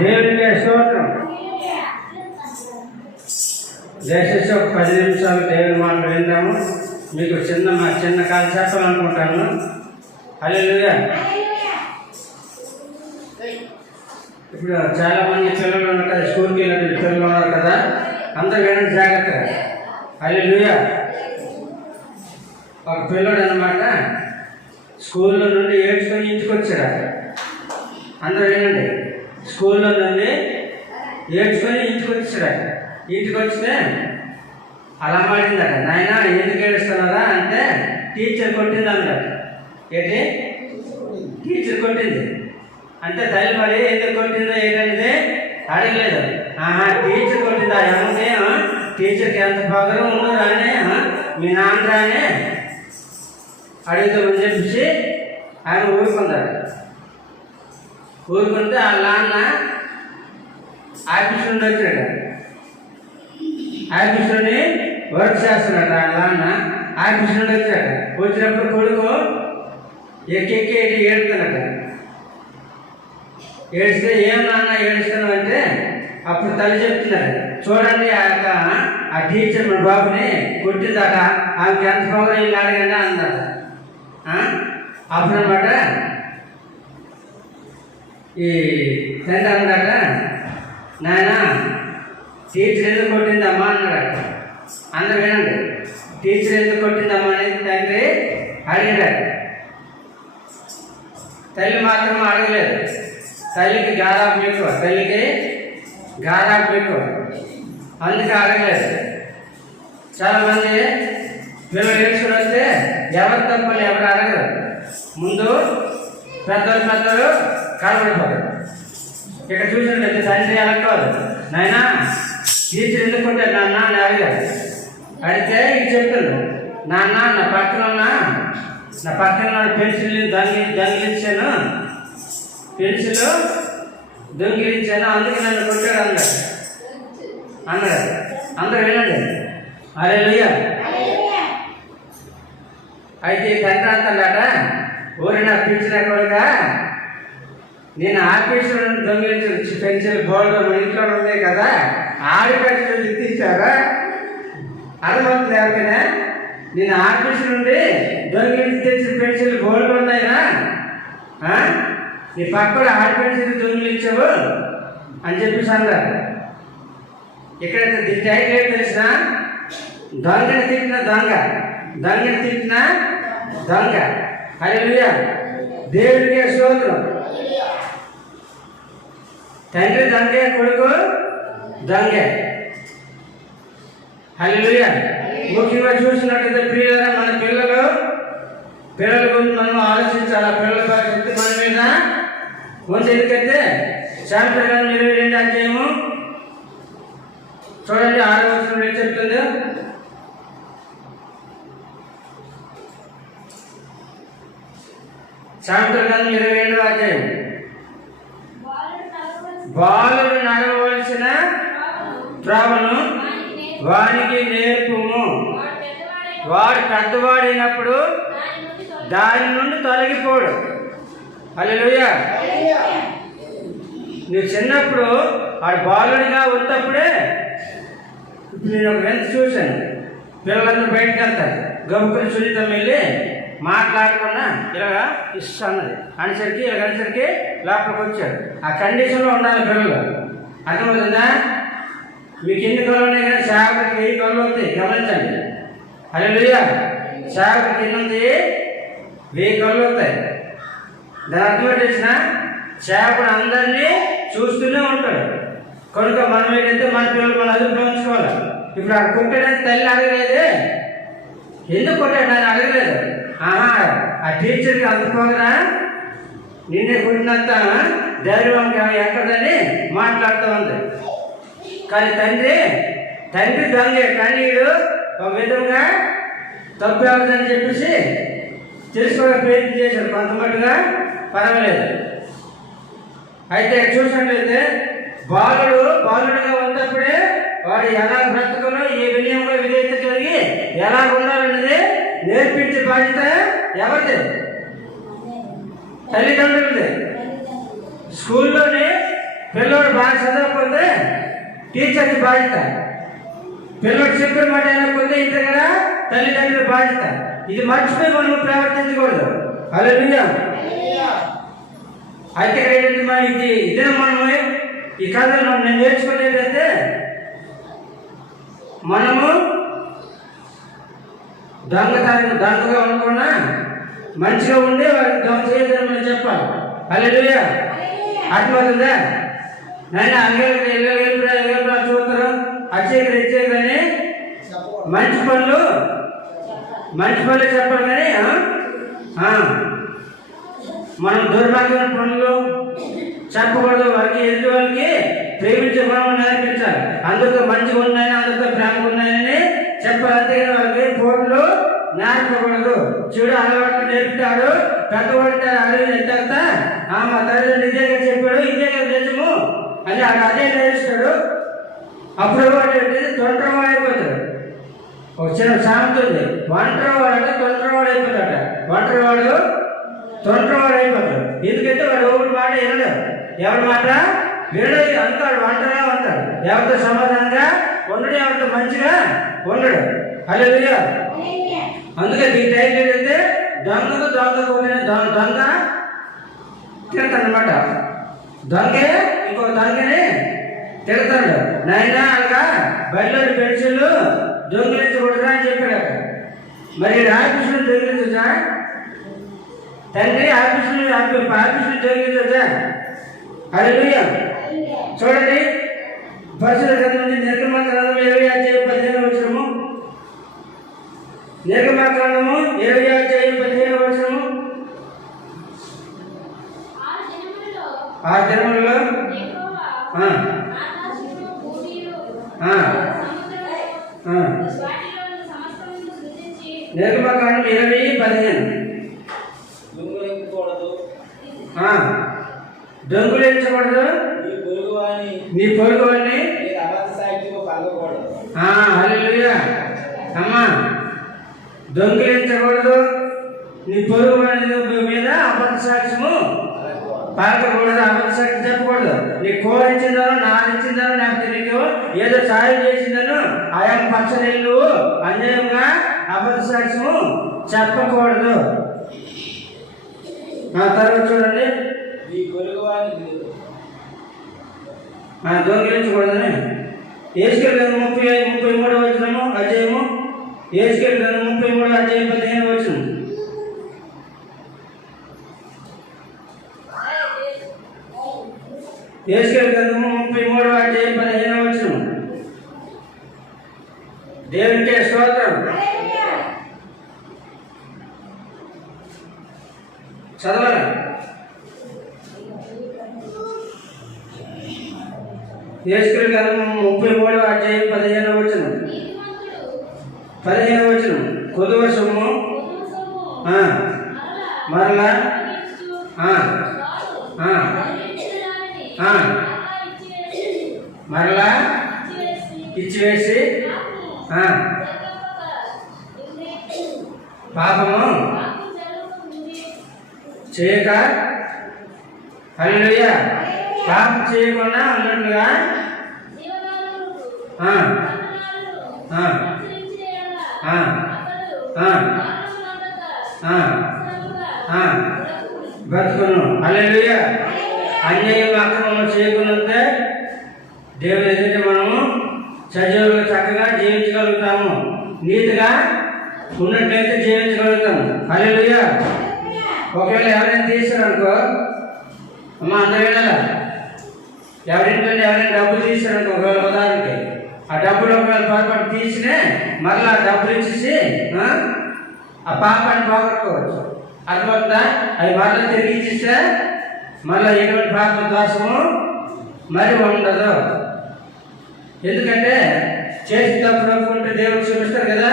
దేవునికి స్తోత్రం. దయచేసి ఒక 10 నిమిషాలు దేవుని మాటలు వింటాము. మీకు చిన్న కాలు చెప్పాలనుకుంటాను. హల్లెలూయా. ఇప్పుడు చాలా మంది పిల్లలు ఉన్నారు కదా, స్కూల్కి వెళ్ళిన పిల్లలు ఉన్నారు కదా, అందరూ వినండి జాగ్రత్తగా. హల్లెలూయా. ఒక పిల్లడు అన్నమాట స్కూల్లో నుండి ఏడ్చుకొని ఇంటికి వచ్చాడు. అందరూ వినండి. స్కూల్లో నుండి ఏడ్చుకొని ఇంటికి వచ్చాడు. ఇంటికి వస్తే అలా మాడిందట, నాయన ఎందుకు ఏడుస్తున్నారా అంటే టీచర్ కొట్టింది అన్నాడు. ఏంటి? టీచర్ కొట్టింది అంటే తల్లి మరి ఎందుకు కొట్టిందో ఏంటంటే అడగలేదు. టీచర్ కొట్టిందా ఏమంటే టీచర్కి ఎంత పగరం ఉందో రానే మీ నాన్న రానే అడుగుతామని చెప్పేసి ఆయన ఊరుకున్నాడు. ఊరుకుంటే ఆ నాన్న ఆఫీస్ నుండి వచ్చాడు. ఆఫీస్ నుండి వర్క్ చేస్తున్నాడు. ఆ నాన్న ఆఫీస్ నుండి వచ్చాడు. వచ్చినప్పుడు కొడుకు ఎక్కి ఏడుతున్నాడు. ఏడిస్తే ఏం నాన్న ఏడుస్తున్నావు అంటే అప్పుడు తల్లి చెప్తున్నారు, చూడండి ఆ టీచర్ మన బాబుని కొట్టిందాక ఆమెకి ఎంత బాగా వీళ్ళు అడగండి అన్నాడు. అప్పుడు అనమాట ఈ తండ్రి అన్నాడ, నాయన టీచర్ ఎందుకు కొట్టిందమ్మా అన్నాడు. అందరు వినండి. టీచర్ ఎందుకు కొట్టిందమ్మా అనేది తండ్రి అడిగాడు. తల్లి మాత్రం అడగలేదు. తల్లికి గారాబం ఎక్కువ, అందుకే అడగలేదు. చాలామంది పిల్లలు ఏడ్చుకుని వస్తే ఎవరు తప్పని ఎవరు అడగరు. ముందు పెద్దలు కనబడిపోతారు. ఇక్కడ చూసినట్లయితే తండ్రి అడగదు, నాయన టీచర్ ఎందుకు కొట్టారు నాన్న అని అడిగారు. అడిగితే ఇది చెప్తాను, నాన్న నా పక్కన పెన్సిల్ దొంగిలించాను, అందుకే నన్ను కొట్టాడు అన్నాడు. అందరూ వినండి. హల్లెలూయా. అయితే తండ్రి అంటాడట, ఊరి నా పిలిచిన కొడుకా, నేను ఆఫీసులో దొంగిలించి పెన్సిల్ బోర్డు మన ఇంట్లో ఉంది కదా, ఆడిపెట్టి తీశారా అర్థమవుతుంది ఎవరికైనా? నేను ఆఫీసు నుండి దొంగిలించి తెచ్చిన పెన్సిల్ బోర్డు ఉన్నాయినా, నీ పక్కన ఆడి పెన్సిల్ దొంగిలించావు అని చెప్పేసి అన్నారు. ఇక్కడ టైటిల్ ఏం తెలిసిన, దొంగని తిట్టిన దొంగ. హల్లెలూయా. దేవుడికి స్తోత్రం. తండ్రి దొంగే, కొడుకు దొంగే. హల్లెలూయా. ముఖ్యంగా చూసినట్టయితే ప్రియులారా, మన పిల్లల గురించి మనం ఆలోచించాలి. పిల్లల పరిస్థితి మన మీద ఉంది. ఎందుకంటే శాంతి 22 అధ్యాయము చూడండి, 6వ వచనం ఏం చెప్తుంది? శాంతి 22వ అధ్యాయం. బాలుడు నడవలసిన త్రోవను వానికి నేర్పుము, వాడు పెద్దవాడైనప్పుడు దాని నుండి తొలగిపోడు. హల్లెలూయా. నువ్వు చిన్నప్పుడు వాడు బాలుడిగా ఉన్నప్పుడే, నేను ఒక ఎంత చూశాను, పిల్లలందరూ బయటకు వెళ్తారు, గబుక్కుని సున్నితం వెళ్ళి మాట్లాడకుండా ఇలాగా ఇస్తున్నది అనేసరికి లోపలికి వచ్చాడు. ఆ కండిషన్లో ఉండాలి పిల్లలు. అర్థమవుతుందా? మీకు ఎన్ని కళ్ళు ఉన్నాయి కానీ సేవకుడికి 1000 కళ్ళు వస్తాయి, గమనించండి. హల్లెలూయా. సేవకుడికి ఎన్ని ఉంది? 1000 కళ్ళు వస్తాయి. దాని అర్థం ఏంటేసిన, సేవకుడు అందరినీ చూస్తూనే ఉంటాడు. కనుక మనం ఏంటంటే మన పిల్లలు మన అదుపులో ఉంచుకోవాలి. ఇప్పుడు అక్కడ కొట్టాడని తల్లి అడగలేదే, ఎందుకు కొట్టాడు అని అడగలేదు. ఆ టీచర్కి అందుకోగరా నిన్నే కొట్టినంత ధైర్యం ఎక్కడని మాట్లాడుతూ ఉంది. కానీ తండ్రి దొంగే, కానీ వీడు ఒక విధంగా తప్పు అవుతుందని చెప్పేసి తెలుసుకోవడానికి ప్రయత్నం చేశాడు. కొంతమట్టుగా పర్వాలేదు. అయితే చూసినట్లయితే బాలుడుగా ఉన్నప్పుడే వాడు ఎలా బ్రతకలో, ఏ వినయంలో విధేయత కలిగి ఎలా ఉండాలన్నది నేర్పించే బాధ్యత ఎవరిది? తల్లిదండ్రులది. స్కూల్లోనే పిల్లోడు బాగా చదవకపోతే టీచర్కి బాధ్యత, పిల్లోడు చెప్పిన మాట అయినకపోతే ఇంటి దగ్గర తల్లిదండ్రుల బాధ్యత. ఇది మర్చిపోయి మనం ప్రవర్తించకూడదు. హల్లెలూయా. అయితే ఏంటంటే మన ఇదే మనము ఈ కథలు నేను నేర్చుకునేదైతే మనము దొంగగా ఉండకుండా మంచిగా ఉండి వారికి దొంగ చేయదని మనం చెప్పాలి. హల్లెలూయా. అర్థమవుతుందా? నాయన వెళ్ళిరా చూస్తారు అచ్చేకరు ఇచ్చేకని మంచి పనులు చెప్పాలి. కానీ మనం దుర్మార్గమైన పనులు చెప్పకూడదు. వారికి ఎదుటి వాళ్ళకి ప్రేమించే గుణం నేర్పించాలి. అందరితో మంచిగా ఉన్నాయని అందరితో ప్రేమగా ఉన్నాయని చెప్పాలి. అంతేగాని వాళ్ళకి పోట్లు నేర్పకూడదు. చెడు అలవాట్లు నేర్పుతాడు. పెద్దవాడి అడవి ఎత్తా మా తల్లిదండ్రులు ఇదే చెప్పాడు, ఇదే నిజము అని అదే నేర్పిస్తాడు. అప్పుడు వాడు తొంటరివాడు అయిపోతాడు. ఒక చిన్న సామెత ఉంది, ఒంటరివాడు అంటే తొంటరివాడు అయిపోతాడు. ఒంటరివాడు తొంటరివాడు అయిపోతాడు. ఎందుకంటే వాడు ఒకటి మాట వినడు, ఎవరి మాట వినడు. అంటాడు ఒంటరిగా ఉంటాడు. ఎవరితో సమాధానంగా ఉండడు, ఎవరితో మంచిగా ఉండడు. హల్లెలూయా. అందుకే ఈ టైం ఏంటంటే దొంగ తిడతాడనమాట. దొంగే ఇంకో దొంగని తిడతాడు. నాయన అనగా బయలుదేరి పెన్షన్లు దొంగిలించకూడదా అని చెప్పాడు. మరి ఆఫీసులు దొంగిలించా? తండ్రి ఆఫీసులు దొంగిలించా? హల్లెలూయా. చూడండి, పరిశుద్ధ గ్రంథం నిర్గమకాండము 20:15 నిర్గమకాండము 20:15 ఆ జన్మలలో నిర్గమకాండం 20:15 దొంగిలించకూడదు, నీ పొరుగువాడిని. హల్లెలూయా. అమ్మా, దొంగిలించకూడదు, నీ పొరుగువాడి మీద అబద్ధ సాక్ష్యము పలకకూడదు, అబద్ధ సాక్ష్యం చెప్పకూడదు. నీ కోరించిందనో నారించిందనో నాకు తెలియదు, ఏదో సాయం చేసిందనో ఆయా పక్షనీళ్ళు అన్యాయంగా అబద్ధ సాక్ష్యము చెప్పకూడదు. తర్వాత చూడండి, దొంగిలించకూడదని యేసుకేలు గ్రంథం 33 అధ్యాయము. యేసుకేలు గ్రంథం 33 అధ్యాయం 15 యేసుకేలు గ్రంథము 33 అధ్యాయం 15 దేవునికే స్తోత్రం. చదవాలి. యేసుకేలు గ్రంథం 33 అధ్యాయం 15 కొద్దువ సొమ్ము మరలా మరలా ఇచ్చివేసి పాపము చేయక, హల్లెలూయా, పాపం చేయకుండా ఉన్నట్లుగా బ్రతుకును. హల్లెలూయా. అన్యాయం అక్రమం చేయకున్నంతే దేవుని ఎదుట మనము సజీవులుగా చక్కగా జీవించగలుగుతాము. నీతిగా ఉన్నట్లయితే జీవించగలుగుతాము. హల్లెలూయా. ఒకవేళ ఎవరైనా తీసారనుకో, అమ్మ అందవేళ ఎవరింట్లో ఎవరైనా డబ్బులు తీసారనుకో, ఒకవేళ ఉదాహరణకి ఆ డబ్బులు ఒకవేళ పొరపాటు తీసినే మళ్ళీ ఆ డబ్బులు ఇచ్చేసి ఆ పాపాన్ని పోగొట్టుకోవచ్చు. అర్థమవుతుందా? అవి మళ్ళీ తిరిగి ఇచ్చిస్తే మళ్ళీ ఎటువంటి పాప దోషము మరి ఉండదు. ఎందుకంటే చేసి తప్పు నవ్వుకుంటే దేవుడు చూపిస్తారు కదా.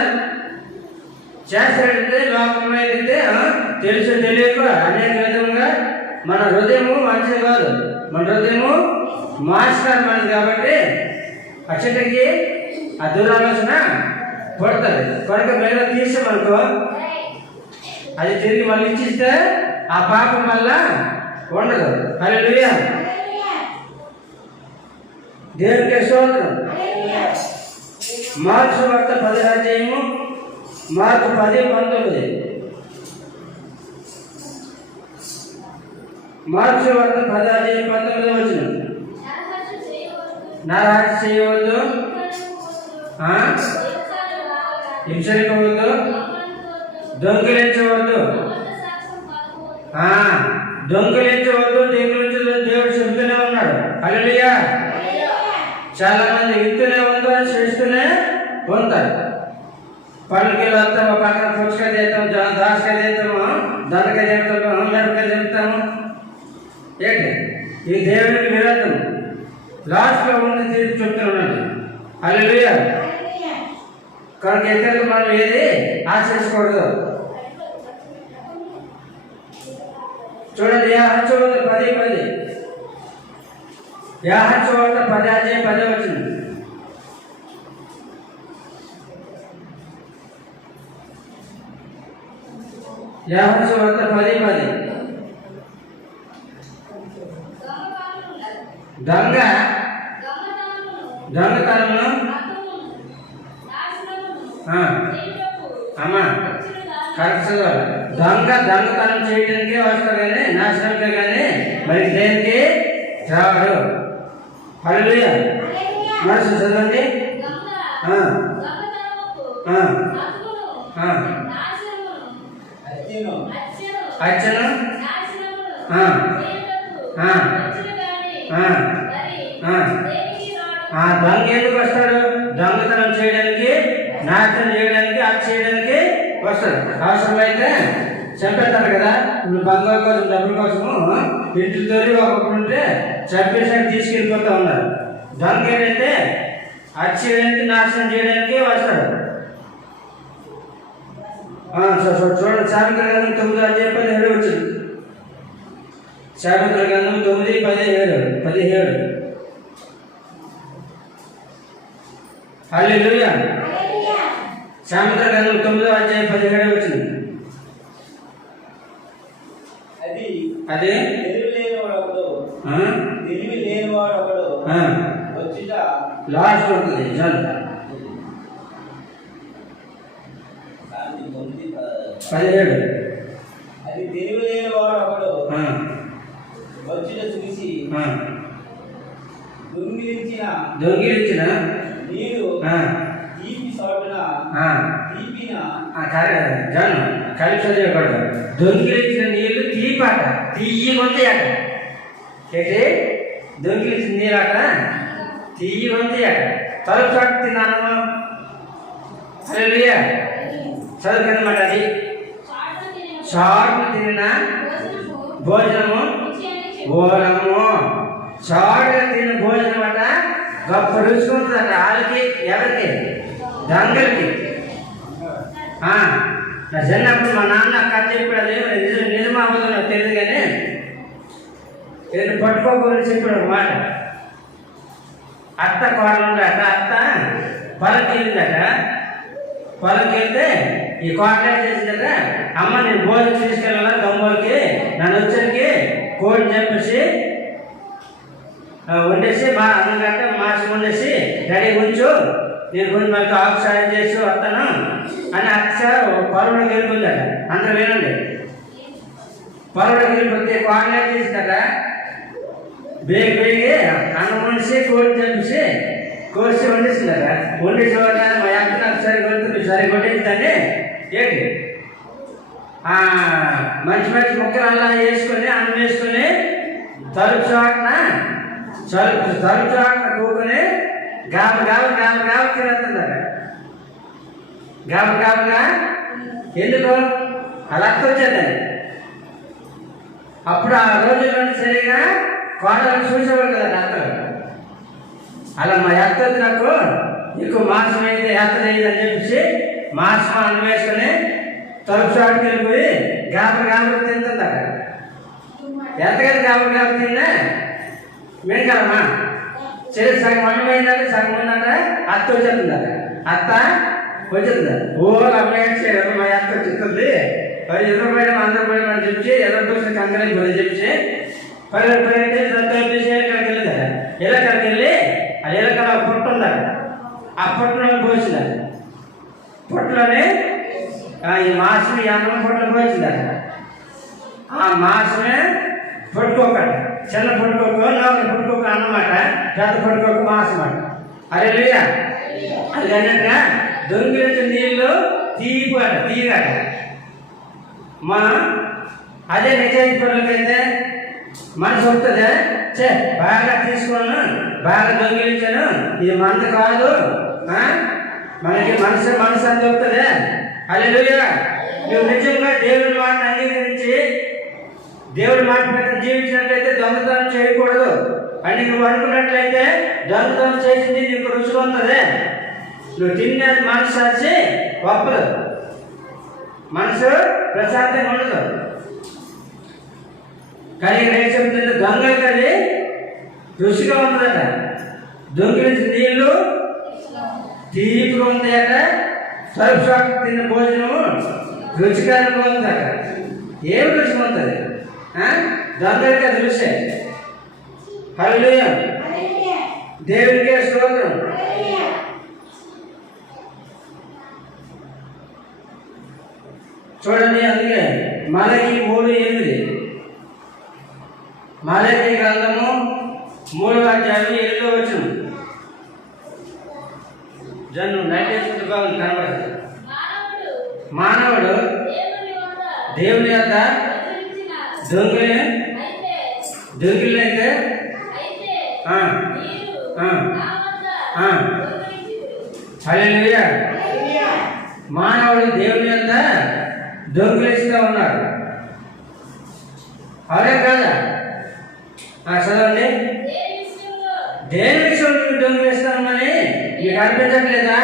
చేస్తాడంటే లోకంలో అయితే తెలుసు తెలియక అనేక విధంగా మన హృదయము మంచిది కాదు, మన హృదయము మార్చుకోవాలి కాబట్టి ఆ చెట్టుకి ఆ దురాలోచన పడుతుంది. కనుక మీద తీసామనుకో అది తిరిగి మళ్ళీ ఇచ్చిస్తే ఆ పాపం వల్ల ఉండదు. హల్లెలూయా. దేవునికి స్తోత్రం. మార్క్స్ వార్త 10వ అధ్యాయము, మార్కు 10:19. మార్క్స్ వార్త 10వ అధ్యాయం 19వ వచనం. నరహత్య చేయవద్దు, హింసించవద్దు, దొంగిలించవద్దు, దొంగిలించవద్దు. దేవుడు చెబుతూనే ఉన్నాడు. హల్లెలూయా. చాలా మంది వింటూనే ఉంటారు, చేస్తూనే ఉంటారు. పళ్ళకి వెళ్తాము, పక్కన పుచ్చకాయ చేస్తాము, దాసకాయ చేస్తాము, దొండకాయ చేస్తాము, మిరపకాయ చేస్తాము. ఏంటి ఈ దేవుడికి విరోధం. లాస్ట్లో ఉంది తీర్చి చెప్తున్నాడు. హల్లెలూయా. కనుక ఇతరులకు మనం ఏది ఆశించకూడదు. చూడండి, యాహచ్చు 10:10. యాహచ్చు 10వ అధ్యాయం 10వ వచనం. యాహచ్చు 10:10. దొంగతనమును అమ్మా కరెక్ట్. దొంగతనం చేయడానికి వస్తారు కానీ నాశనంకే కానీ మరి దేనికి రాడు. హల్లెలూయా. మనసు చదవండి. అచ్చను దొంగ ఎందుకు వస్తాడు? దొంగతనం చేయడానికి, నాశనం చేయడానికి, హత్య చేయడానికి వస్తాడు. అవసరమైతే చంపేస్తారు కదా. ఇప్పుడు బంగారు కోసం, డబ్బుల కోసము ఇంటితో ఒకప్పుడు ఉంటే చంపేసాక తీసుకెళ్ళిపోతూ ఉన్నారు. దొంగ ఏంటంటే హత్య చేయడానికి, నాశనం చేయడానికి వస్తాడు. చూడండి, సామెతల గ్రంథం 9వ అధ్యాయం 17 వచ్చింది. సామెతల గ్రంథం 9:17. హల్లెలూయా. సామెతల గ్రంథం 9వ అధ్యాయం 17 వచ్చింది. అదే లాస్ట్ ఉంటుంది. 17. అది తెలివి లేని వాడు ఒకడు వచ్చిన చూసి దొంగిలించిన నీరు తీపి సాటున తీపిన జనం కలిసి చదివకూడదు. దొంగిలించిన నీళ్ళు తీపాట, తీయగొంతయాట. ఏంటి? దొంగిలించిన నీరాట తీయగొంతయాట. తలుపు చాటు తిన్నాను. హల్లెలూయా. చదువుకనమాట. అది చాటును తిన్న భోజనము ఓలము. చాటుగా తిన్న భోజనం అట గొప్ప రుచుకుంటుందట. వాళ్ళకి, ఎవరికి? దొంగలకి. నా చిన్నప్పుడు మా నాన్న కథ చెప్పాడు. అది నిజమా అవ్వదు నాకు తెలియదు కానీ నేను పట్టుకోకూడదు చెప్పాడు ఒక మాట. అత్త కోడలు అట. అత్త పొలంకి వెళ్ళిందట. పొలంకి వెళ్తే ఈ కోటలో చేసిందట. అమ్మ నేను భోజనం తీసుకెళ్ళాలా దొంగలకి, నన్ను వచ్చరికి కోడి చెప్పేసి వండేసి మా అన్నం గట్ట మాసం వండేసి రెడీ ఉంచు, నేను కొంచెం మాకు ఆకు సాయం చేసి వస్తాను అని అత్త పొలంలోకి వెళ్ళిపోయిందట. అందరూ వినండి. పొలంలోకి వెళ్ళిపోతే కోటలో చేసిందట. బేగి అన్నం వండేసి కోడి చెప్పేసి కోసి వండేసిందట. వండేసి మా అక్క నాకు సరి కొడుతుంది, సరి కొట్టేసిందని ఏంటి మంచి మంచి ముక్కలు అలా వేసుకొని అన్నం వేసుకొని తలుపు చాటున కూకొని గాబ తినేస్తుందట. గాబగా ఎందుకు అలా అత్త వచ్చేదని. అప్పుడు ఆ రోజుల్లో సరిగా కోడలను చూసేవాడు కదా అత్తలు. అలా మా అత్త నాకు ఎక్కువ మాంసం అయితే యాత్ర అయ్యిందని చెప్పేసి మాంసం అన్నం వేసుకొని తలుపు చాటుకి వెళ్ళిపోయి గాబర తింటుందట. ఎంతకైనా గాబర తిన్నా మేకలమ్మా సరే సగం అన్నమైందంటే సగం ఉందంట. అత్త వచ్చేస్తుందట. అత్త వచ్చేస్తుందా? అమ్మాయి మా అత్త వచ్చేస్తుంది. ఎదురు పోయడం అందరూ పోయడం అని చెప్పి ఎదురు దోసిన కంకణం చెప్పి 10 ఎక్కడికి వెళ్ళిందట. ఇలా అక్కడికి వెళ్ళి ఆ పొట్టులో పోసిందట. పొట్టులోనే ఈ మాసం ఈ అన్నం పొట్టులో పోసిందట. ఆ మాసమే పట్టుకోకట, చిన్న పట్టుకోక లోపల పట్టుకోక అన్నమాట, పెద్ద పట్టుకోక మాసం అట. అరే లేదా అది అన్నట్టుగా దొంగిలించిన నీళ్ళు తీయగట తీయగట. మనం అదే నిజాయితీ పనులకైతే మనసు వస్తుందే, చే బాగా తీసుకున్నాను, బాగా దొంగిలించాను, ఇది మనది కాదు, మనకి మనసు మనసు అని చెప్తుందే. హల్లెలూయా. నువ్వు నిజంగా దేవుడి మాటను అంగీకరించి దేవుడి మాట ప్రకారం జీవించినట్లయితే దొంగతనం చేయకూడదు అని నువ్వు అనుకున్నట్లయితే దొంగతనం చేసింది నీకు రుచిగా ఉంటుంది. నువ్వు తినేది మనసు వచ్చి ఒప్పదు, మనసు ప్రశాంతంగా ఉండదు. కానీ నేను చెప్తుంది దొంగలకి అది రుచిగా ఉంటుందట. దొంగిలించిన నీళ్ళు తీపిగా ఉంటాయట, సరుపు షాప్ తిన్న భోజనము రుచికరంగా ఉందట. ఏమి రుచిగా ఉంటుంది? దొంగలకి అది రుచే. హల్లెలూయా. దేవునికే స్తోత్రం. చూడండి, అందుకే మలకి 3:8 మలకి గ్రంథము 3వ అధ్యాయం 7వ వచనం. జన్ను నైట్ బాగుంది కనబడదు. మానవుడు దేవుని యొక్క దొంగిలైతే హల్లెలూయా. మానవుడు దేవుని యొక్క దొంగిలిస్తూ ఉన్నాడు. అదే కదా చదవండి. దేని విషయంలో నువ్వు దొంగిలిస్తామని నీకు అనిపించట్లేదా?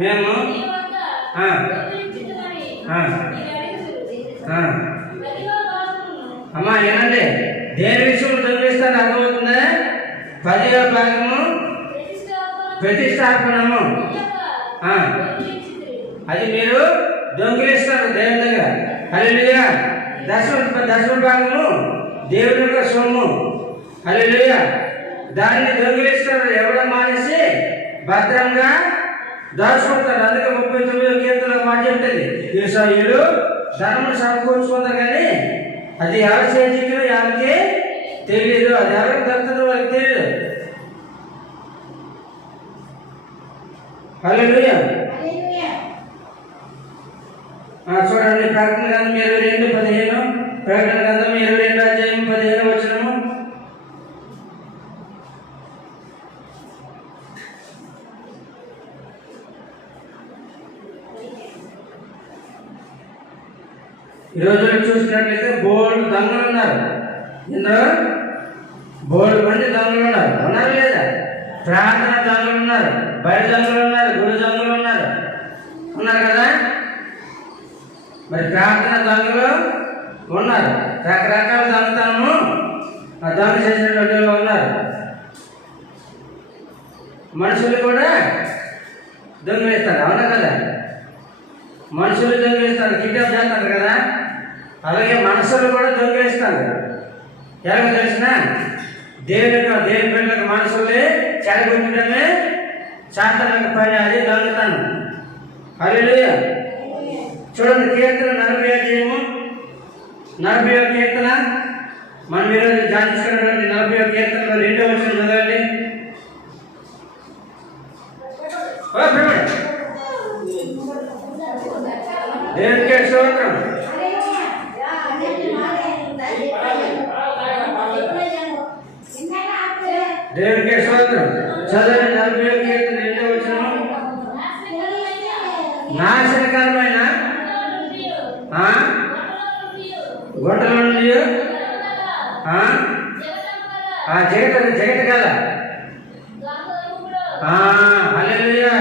మేము అమ్మా ఏనండి, దేని విషయంలో దొంగిలిస్తాను అర్థమవుతుందా? 10వ భాగము ప్రతిష్టాపనము, అది మీరు దొంగిలిస్తారు దేవుని దగ్గర. హల్లెలూయా. దశమ భాగము దేవుని యొక్క సొమ్ము. హల్లెలూయా. దాన్ని దొంగిలిస్తారు. ఎవడ మానేసి భద్రంగా దాచుకుంటారు. అందుకే 39వ కీర్తనలో మాట చెప్తుంది, వీళ్ళు ధనమును సమకూర్చుకుంటారు కానీ అది ఎవరి చేతిలో ఎవరికి తెలియదు, అది ఎవరికి దక్కుతుందో వాళ్ళకి తెలియదు. హల్లెలూయా. చూడండి, ప్రకటన గ్రంథం 22:15, ప్రకటన గ్రంథం 22 అధ్యాయం 15 వచనము. ఈ రోజుల్లో చూసినట్లయితే బోల్డ్ దొంగలు ఉన్నారు. ఇందులో బోల్డ్ మంది దొంగలు ఉన్నారు లేదా? ప్రార్థన దొంగలు ఉన్నారు, బయట దొంగలు ఉన్నారు, గుడి దొంగలు ఉన్నారు కదా. మరి ప్రార్థన దొంగలు ఉన్నారు, రకరకాల దొంగతనము దొంగ చేసినటువంటి ఉన్నారు. మనుషులు కూడా దొంగిలిస్తారు, అవునా కదా? మనుషులు దొంగిలిస్తారు, కిడ్నాప్ చేస్తారు కదా. అలాగే మనసులు కూడా దొంగిలిస్తారు. ఎలాగో తెలిసిన దేవుని బిడ్డలకు మనసులే చెడగొట్టడమే శాస్త్రాలకు పని, అది దొంగతనం. హల్లెలూయా. చూడండి, కీర్తన 40వ అధ్యాయము 40వ కీర్తన, మనం ఈరోజు ధ్యానించుకున్నటువంటి 40వ కీర్తనలో 2వ వచనం చదవండి. దేవునికే స్తోత్రం. దేవునికే స్తోత్రం. చదవండి 40వ కీర్తన 2వ వచనం. నాశనకరమైన గుంటల నుండి జగత కదా. హల్లెలూయా.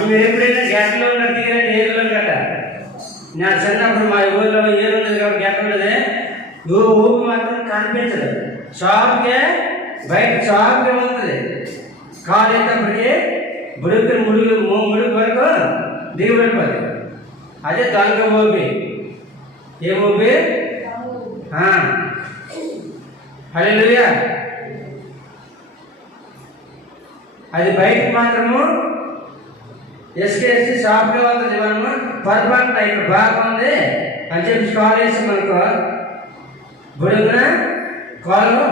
మీరు ఎప్పుడైనా గేట్లో ఉన్న దిగిరండి, ఏరులో గట్ట. నా చిన్నప్పుడు మా ఊళ్ళో ఏరు ఉన్నది కాబట్టి గట్ట ఉండదు, ఊపి మాత్రం కనిపించదు. షాప్కే బయట షాప్కే ఉంటుంది. కాలు అయినప్పటికీ బుడుకుని ముడుగు వరకు దిగబడిపోతుంది. అదే దొంగ ఊపి. ఏ ఊపి? హల్లెలూయా. అది బయటకు మాత్రము ఎస్కేసి షాప్గా ఉంటుంది. మనము పొరపాటున ఇక్కడ బాగుంది అని చెప్పి కాల్ వేసి మనకు బుడుగున కాలు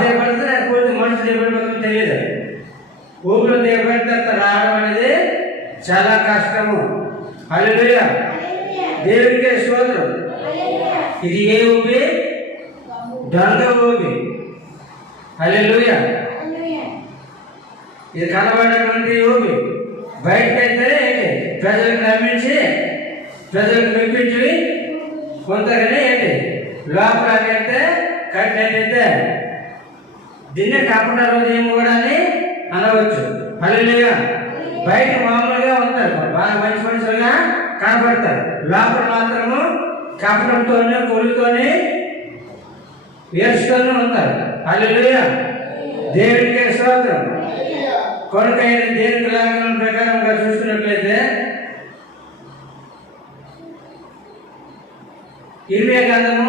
దిగబడితే పూర్తి మనుషులు దిగబడిపోతుందో తెలియదు. ఊపిరి దిగబడిన తర్వాత రావడం అనేది చాలా కష్టము. హల్లెలూయా, దేవునికే స్తోత్రం. ఇది ఏ ఊపి? దొంగ ఊపి. హల్లెలూయా, ఇది కనబడేటువంటి ఊపి. బయటకైతే ప్రజలకు నమ్మించి ప్రజలకు మెప్పించి కొంతగానే ఏంటి లోపలకైతే కట్టినట్టయితే దీన్నే కాకుండా హృదయం కూడా అని అనవచ్చు. హల్లెలూయా, బయట మామూలుగా ఉంటారు, బాగా మంచి మనుషులుగా కనబడతారు, లోపల మాత్రము కపటంతోనే కొలుతోనే ఏడ్చుతూనే ఉంటారు. హల్లెలూయా, దేవుడికే స్తోత్రం. కనుక దేవునికి లాగా ప్రకారంగా చూసుకున్నట్లయితే ఇర్మియా గ్రంథము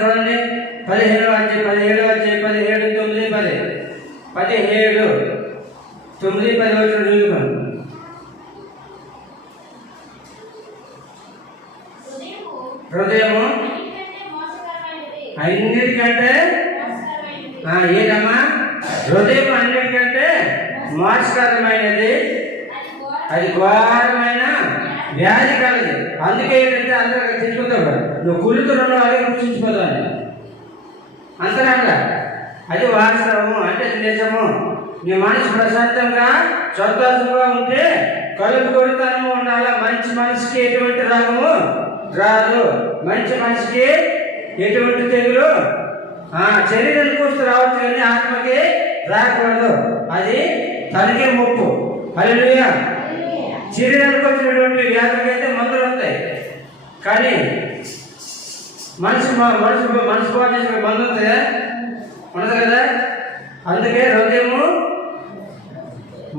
చూడండి, 17వ అధ్యాయం 17 9 10 17 9 10 వచ్చిన చూసుకోండి. హృదయము అన్నిటికంటే ఏదమ్మా? హృదయం అన్నిటికంటే మోసకరమైనది, అది ఘోరమైన వ్యాధి కలది. అందుకే ఏంటంటే అందరూ తెచ్చుకుంటావు, నువ్వు కుళ్ళుతున్నావు అలాగే గుర్తించిపోతావు అంతరాగా. అది వాస్తవము, అంటే నిజము. నీ మనసు ప్రశాంతంగా సంతోషంగా ఉంటే కలుపు కొడుతనము ఉండాలి. మంచి మనసుకి ఎటువంటి రాగము రాదు, మంచి మనసుకి ఎటువంటి తెగులు శరీరానికి వస్తూ రావచ్చు కానీ ఆత్మకి రాకూడదు. అది తనకే ముప్పు. హల్లెలూయా, శరీరానికి వచ్చినటువంటి వ్యాధులకి అయితే మందులు వస్తాయి, కానీ మనసు బాగా చేసిన మందు ఉంటుందా? ఉండదు కదా. అందుకే హృదయము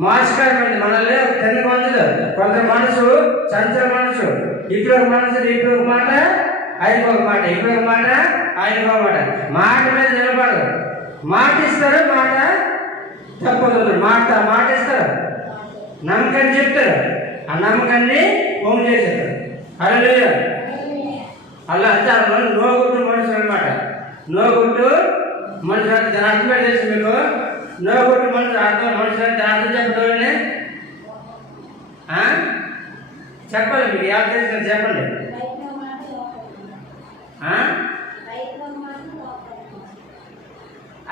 మోసకరమైనది. మనల్ని తిన్న మందులు కొంత మనసు చంచల మనసు, ఇప్పుడు ఒక మనసు, ఇప్పుడు ఒక మాట, ఆయనకు ఒక మాట, ఇప్పుడు ఒక మాట, ఆయనకు ఒక మాట. మాట మీద నిలబడదు. మాట ఇస్తారు, మాట తప్పదు. మాట ఇస్తారు, నమ్మకాన్ని చెప్తారు, ఆ నమ్మకాన్ని హోమ్ చేసేస్తారు. హల్లెలూయా, అలా అంతా నోగుట్టు మనుషులు అనమాట. నోగుట్టు మనుషులు అంటే దాని అర్థం తెలుసు మీకు? నోగుట్టు మనుషులు మనుషులు అంటే అర్థం చెప్పడండి చెప్పాలి మీకు. ఎవరు తెలిసిన చెప్పండి.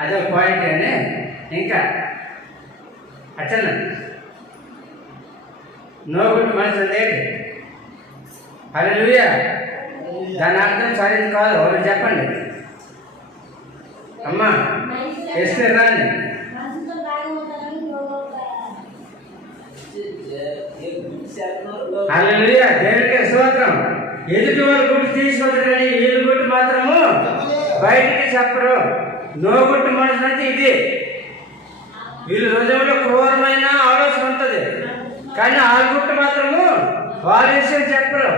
అదే పాయింట్ అని ఇంకా అచ్చన్న నోగుట్టు మనుషులు అంటే హల్లెలూయా, దాని అర్థం సరైనది కాదు. వాళ్ళు చెప్పండి అమ్మా, ఎస్కే రాండి. హల్లెలూయా, దేవుడికే స్తోత్రం. ఎదుటి వాళ్ళు గుడ్డు తీసుకుంటారు కానీ వీళ్ళు గుడ్డు మాత్రము బయటికి చెప్పరు. నోగుట్టు మనుషులు అంటే ఇది. వీళ్ళు హృదయంలో క్రూరమైన ఆలోచన ఉంటుంది, కానీ ఆ గుట్టు మాత్రము వాళ్ళ విషయం చెప్పరు.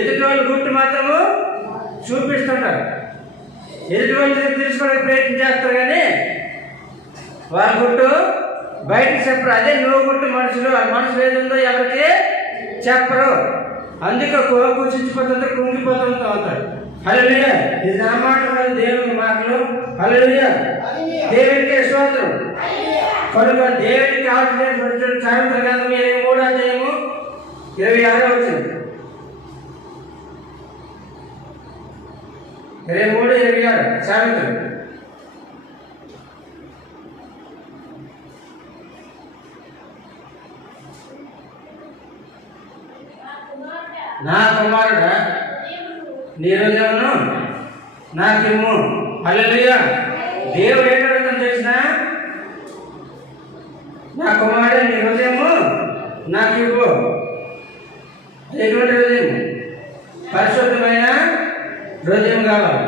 ఎదుటి వాళ్ళ గుట్టు మాత్రము చూపిస్తుంటారు. ఎదుటి వాళ్ళు తెలుసుకోవడానికి ప్రయత్నం చేస్తారు కానీ వాళ్ళ గుట్టు బయటకు చెప్పరు. అదే నోగుట్టు మనుషులు. ఆ మనుషులు ఏది ఉందో ఎవరికి చెప్పరు. అందుకే కూర్చుంచిపోతుంటే కుంగిపోతూ ఉంటారు. హల్లెలూయా, ఇది నా మాటలు, దేవుని మాటలు. హల్లెలూయా, దేవునికే స్తోత్రం. కనుక దేవునికి కావాల్సిన సాయంత్ర గ్రంథం 23వ అధ్యాయము 26వ వచనం, 23, 26 సాయంత్రం. నా కుమారుడా, నీ హృదయమును నాకిమ్ము. హల్లెలూయా, దేవుడు ఏం అడుగుతాను తెలిసినా? నా కుమారుడు నీ హృదయము నాకు ఇవ్వు. ఎటువంటి హృదయం? పరిశుద్ధమైన హృదయం కావాలి.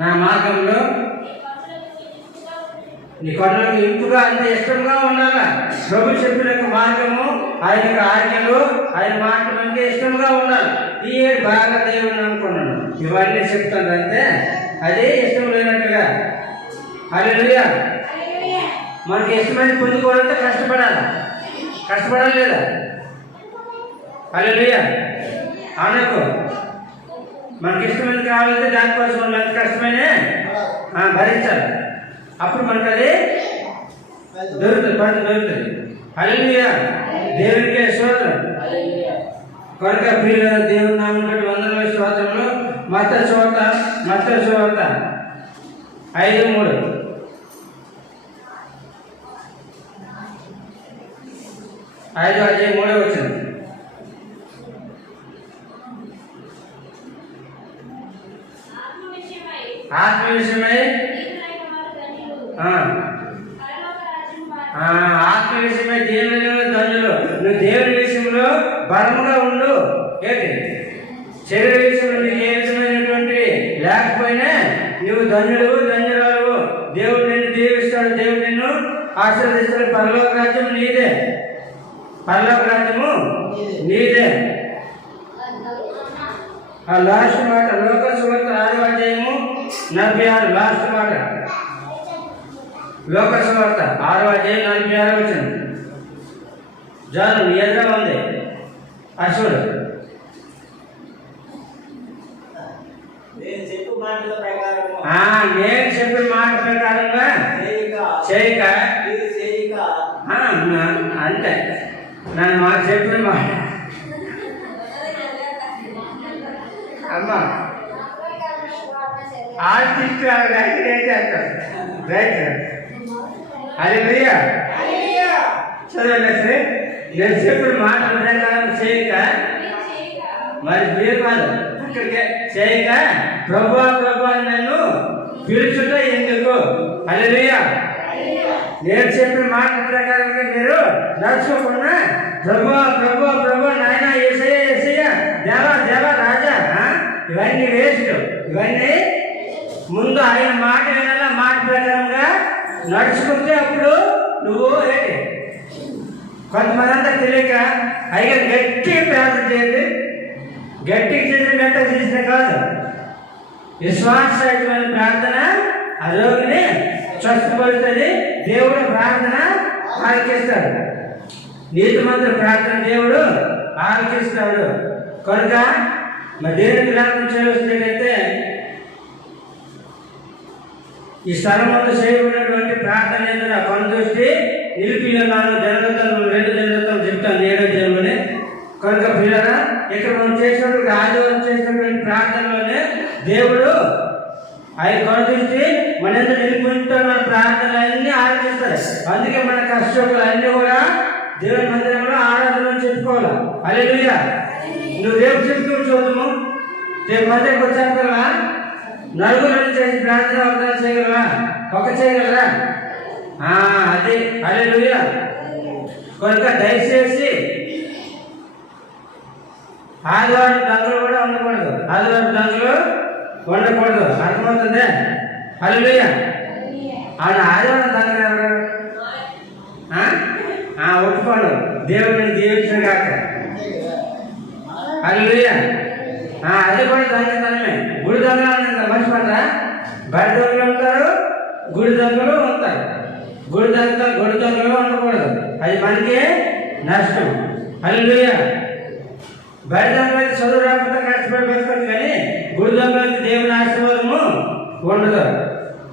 నా మార్గంలో నీ కన్నులకు ఇంపుగా అంత ఇష్టంగా ఉండాలా. ప్రభు చెప్పిన యొక్క మార్గము, ఆయన యొక్క ఆజ్ఞలు, ఆయన మాటలు మనకి ఇష్టంగా ఉండాలి. ఈ ఏడు బాగా దేవుడిని అనుకున్నాను. ఇవన్నీ చెప్తానంటే అదే ఇష్టం లేనట్టుగా. హల్లెలూయా. మనకి ఇష్టమైన పొందుకోవాలంటే కష్టపడాలి లేదా? హల్లెలూయా. అనకు మనకి ఇష్టమైనది కావాలంటే దానికోసం మనం ఎంత కష్టమైనా భరించాలి. అప్పుడు మనకు అది దొరుకుతుంది. హల్లెలూయా. దేవునికే స్తోత్రం. కనుక ప్రియులారా, దేవుని నామమున బట్టి వందనాలు, స్తోత్రములు. మత్తయి సువార్త 5:3. ఐదో అధ్యాయం 3వ వచనం. ఆత్మ విషయమై ఆత్మ విషయమై దేవుని ధన్యులు. నువ్వు దేవుని విషయంలో బలముగా ఉండు. ఏంటి? శరీర విషయంలో నీకు ఏ విధమైనటువంటి లేకపోయినా నువ్వు ధన్యురాలు. దేవుడు నిన్ను దీవిస్తాడు, దేవుడు నిన్ను ఆశీర్వదిస్తాడు. పరలోక రాజ్యం నీదే. ఆ లాస్ట్ మాట లోకాసు వార్త 6వ అధ్యాయము 46 లాస్ట్ మాట. లోకాసు వార్త 6వ అధ్యాయం 46 వచనం. జాను ఎదురుగా ఉంది అసలు. నేను చెప్పిన మాట ప్రకారంగా చేయక అంతే. నన్ను మాట చెప్పిన మాట అమ్మా ఆర్టిస్ట్ రైట్ హల్లెలూయా. చదవండి సరే. నేను చెప్పిన మాట ప్రకారం చేయక, మరి మీరు కాదు అక్కడికే చేయక ప్రభువా అని నన్ను పిలుచుట ఎందుకు? హల్లెలూయా. నేను చెప్పిన మాట ప్రకారంగా మీరు నడుచుకోకుండా ప్రభు నాయన యేసయ్య దేవా రాజా, ఇవన్నీ వేస్ట్. ఇవన్నీ ముందు ఆయన మాట వినాల. మాట ప్రకారంగా నడుచుకుంటే అప్పుడు నువ్వు ఏంటి? కొంతమంది అంతా తెలియక అయ్యా గట్టిగా ప్రార్థన చేయండి. గట్టిగా చేసిన గట్టిగా చేసిన కాదు, విశ్వాసమైన ప్రార్థన ఆ రోగిని స్వస్థపడుతుంది. దేవుడు ప్రార్థన ఆలకిస్తాడు. నీతిమంతుల ప్రార్థన దేవుడు ఆలకిస్తాడు. కనుక మరి దేవుని ప్రార్థన చేయవలసినట్టయితే ఈ స్థలం వల్ల చేయబడినటువంటి ప్రార్థన ఏదైనా పని చూస్తే నిలిపి ఉన్నాను. జనదత్తలు 2 జనదత్తలు చెప్తాను 7వ అధ్యాయంలోనే. కనుక పిల్లరా, ఇక్కడ మనం చేసినటువంటి ఆదివారం చేసినటువంటి ప్రార్థనలోనే దేవుడు ఆయన కొనదృష్టి మన ఎంత నిలిపిన మన ప్రార్థనలు అన్నీ ఆరాధిస్తారు. అందుకే మన కష్టములు అన్నీ కూడా దేవుని మందిరంలో ఆరాధనలు చెప్పుకోవాలి. హల్లెలూయా. నువ్వు రేపు చెప్తూ చూద్దాము. రేపు మందిరికి వచ్చాక కదా నలుగురు చేసి ప్రార్థన అవసరం చేయగలరా? చేయగలరా? అది హల్లెలూయా. కనుక దయచేసి ఆదివారం దొంగలు కూడా ఉండకూడదు. అర్థమవుతుందే? హల్లెలూయా. ఆదివారం దొంగలు ఎవరు? ఒప్పుకోండు. దేవుడిని దీవించిన కాక. హల్లెలూయా. అది కూడా దొంగతనమే. గుడి దొంగలు మర్చిపోతారా? బయట దొంగలు ఉంటారు, గుడి దొంగలు ఉంటారు. గుడి దొంగలు ఉండకూడదు. అది మనకే నష్టం. హల్లెలూయా. బయట దొంగలైతే చదువు రాకపోతే కష్టపడి బతకదు, కానీ గుడి దొంగలైతే దేవుని ఆశీర్వాదము ఉండదు.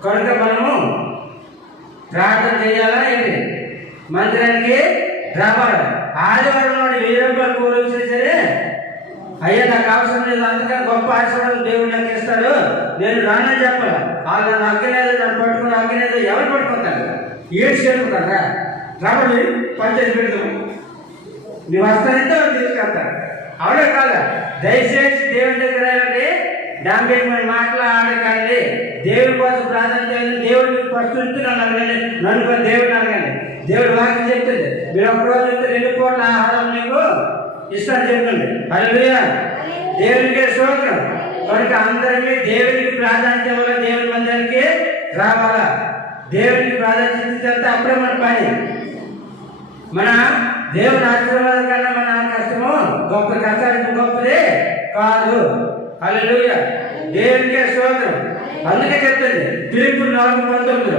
కనుక మనము ప్రార్థన చేయాలా ఏంటి? మందిరానికి రావాలి. ఆదివారం నాడు 1000 రూపాయలు కూలి వచ్చినా సరే, అయ్యా నాకు అవసరం లేదు, అందుకని గొప్ప ఆశీర్వాదం దేవుడు నాకు ఇస్తాడు, నేను రానని చెప్పాలి. వాళ్ళు నన్ను అగ్గలేదు, నన్ను పట్టుకుని అగ్గలేదు. ఎవరు పట్టుకుంటారు? ఏడు చేరుకుంటారా? రాబడి పంచాయతీ పెడతాం. నువ్వు వస్తానంటే వాళ్ళు తీసుకెళ్తారు. అవునా కాదా? దయచేసి దేవుని దగ్గర డాంబేమైన మాటలు ఆడకండి. దేవుడి కోసం ప్రార్థన చేయండి. దేవుడు మీకు ఫస్ట్ నుంచి నన్ను అడగండి, నన్ను దేవుడిని అడగండి. దేవుడు వాక్యం చెప్తుంది, మీరు ఒక రోజు అయితే 2 పూట్ల ఆహారం మీకు ఇస్తాను చెప్పండి. హల్లెలూయా. దేవునికి స్తోత్రం. కనుక అందరికీ దేవునికి ప్రాధాన్యత ఇవ్వాలి, దేవుని మందిరానికి రావాలా. దేవునికి ప్రాధాన్యత ఇస్తే అప్పుడే మన పని. మన దేవుని ఆశీర్వాదం కన్నా మన కష్టము గొప్ప కష్టానికి గొప్పదే కాదు. హల్లెలూయా, దేవునికే స్తోత్రం. అందుకే చెప్తుంది ఫిలిప్పీయులు 4:19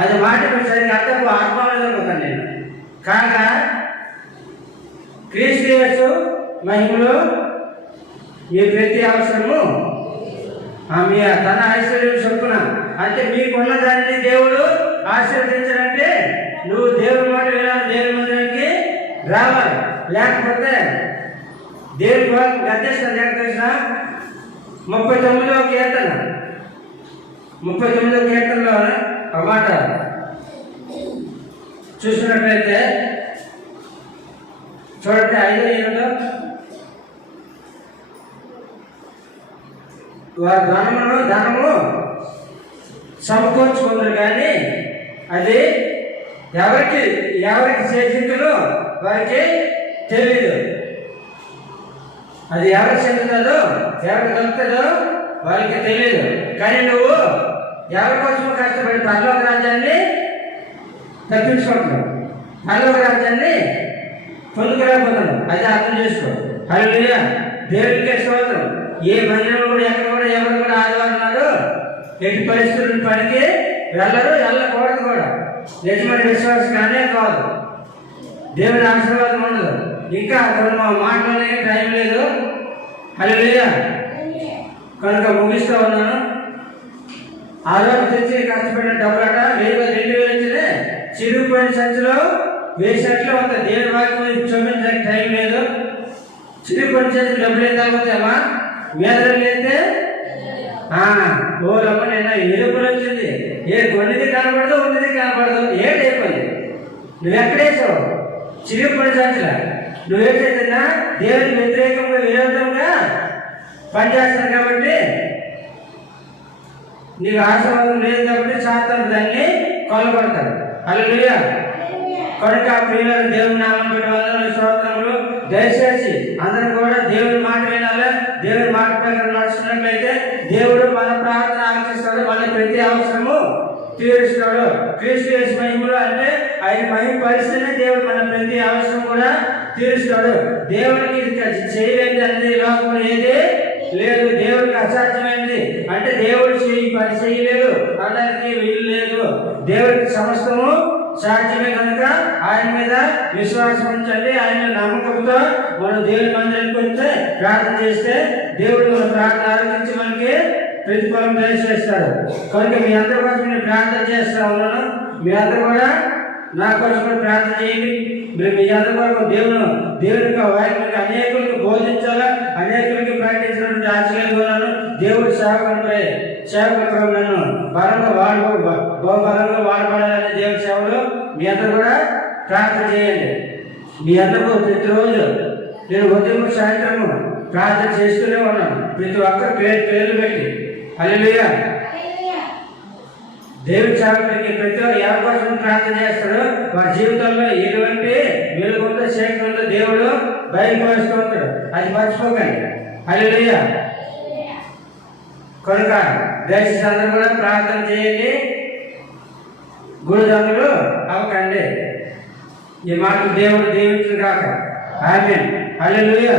అది మాట సరిగ్గా అర్థం ఆత్మానుకుంటాను నేను. కాగా క్రీస్తు యేసు మహిమలో మీ ప్రతి అవసరము మీ తన ఐశ్వర్యం చొప్పున, అంటే మీకున్న దాన్ని దేవుడు ఆశీర్వదించాలంటే నువ్వు దేవుని మాట వినాలి, దేవుని మందిరానికి రావాలి. లేకపోతే దేవుని వాళ్ళకి గద్దేస్తాను. ఎక్కడ తెలిసిన 39వ కీర్తన 39వ కీర్తనలో ఆ మాట చూసినట్లయితే చూడండి 5:7 వారి ధనము సమకూర్చుకుందరు కానీ అది ఎవరికి చేసిందో వారికి తెలియదు. అది ఎవరికి చెందుతుందో ఎవరికి కలుగుతుందో వారికి తెలియదు. కానీ నువ్వు ఎవరి కోసం కష్టపడి పరలోక రాజ్యాన్ని తప్పించుకుంటున్నావు, పరలోక రాజ్యాన్ని పొందుకురాబోతున్నావు. అది అర్థం చేసుకో. హల్లెలూయా, దేవునికే స్తోత్రం. ఏ మందిరం కూడా ఎక్కడ కూడా ఎవరు కూడా ఆదివారం నాడు ఎట్టి పరిస్థితుల పనికి వెళ్ళకూడదు కూడా. నిజమైన విశ్వాసం కానే కాదు, దేవుని ఆశీర్వాదం ఉండదు. ఇంకా మాట్లాడే టైం లేదు. హల్లెలూయా, కనుక ముగిస్తూ ఉన్నాను. ఆ రోజు తెచ్చి కష్టపడిన డబ్బులట 2,000 వచ్చినే చిరుగుపోయిన సంచిలో వేసినట్లు ఒక దేవుని వాక్యం చూపించడానికి టైం లేదు. చిరుగుపోయిన సంచి డబ్బులు ఏం తాగుతామా మీద లేతే ఓలమ్మ నేను ఎరుపులు వచ్చింది. కొన్నిది కనపడదు, ఉన్నది కనపడదు. ఏంటైపోయింది? నువ్వెక్కడేసావు? చిరుగుపోయిన సంచిలా నువ్వేసైతున్నా దేవునికి వ్యతిరేకంగా విరోధంగా పనిచేస్తాను కాబట్టి నీకు ఆశీర్వాదం లేదు కాబట్టి సాతాను దాన్ని కొల్లగొడతాడు. హల్లెలూయా, కనుక ప్రియులైన దేవుని నామమున బట్టి వందనాలు, స్తోత్రములు. దయచేసి అందరూ కూడా దేవుని మాట వినాలి. దేవుని మాట ప్రకారం నడుచుకున్నట్లయితే దేవుడు మన ప్రార్థన ఆలకిస్తాడు, మన ప్రతి అవసరము తీరుస్తాడు. క్రీస్తు యేసు మహిమలో అంటే ఆయన మహిమ పరిస్థితిని దేవుడు మన ప్రతి అవసరం కూడా తీరుస్తాడు. దేవునికి చేయలేనిది అనేది లోకంలో ఏది లేదు. దేవుడికి అసాధ్యమైనది అంటే దేవుడు పని చేయలేదు అనడానికి వీలు లేదు. దేవుడికి సమస్తము సాధ్యమే. కనుక ఆయన మీద విశ్వాసం ఉంచండి. ఆయన నమ్మకంతో మనం దేవుని మందిరానికి వస్తే ప్రార్థన చేస్తే దేవుడు మన ప్రార్థన ఆలోచించి మనకి ప్రతిఫలం దయచేస్తాడు. కనుక మీ అందరి కోసం నేను ప్రార్థన చేస్తా ఉన్నాను. మీ అందరూ కూడా నా కోసం కూడా ప్రార్థన చేయండి. మీ అందరి వరకు దేవునికి వాక్యానికి అనేకులకు బోధించాలా, అనేకులకి ప్రకటించినటువంటి ఆశ్చర్యంగా ఉన్నాను. దేవుడి సేవకులపై నన్ను బలంగా బహుబలంగా వాడబడాలని దేవుడి సేవలు మీ అందరూ కూడా ప్రార్థన చేయండి. మీ అందరూ ప్రతిరోజు నేను ఉదయం సాయంత్రము ప్రార్థన చేస్తూనే ఉన్నాను. ప్రతి ఒక్కరు పేర్లు పెట్టి. హల్లెలూయా, దేవుడి సేవకుడికి ప్రతి ఒక్కరు ఎవరి కోసం ప్రార్థన చేస్తాడు. వారి జీవితంలో ఎటువంటి వెలుగుందో శక్తి ఉందో దేవుడు బయలుపరుస్తూ ఉంటాడు. అది మర్చిపోకండి. హల్లెలూయా, కనుక దయచేసి అందరూ కూడా ప్రార్థన చేయండి. గుడిదొంగలు అవ్వకండి. ఈ మాట దేవుడు దీవించును గాక. ఆమేన్. హల్లెలూయా.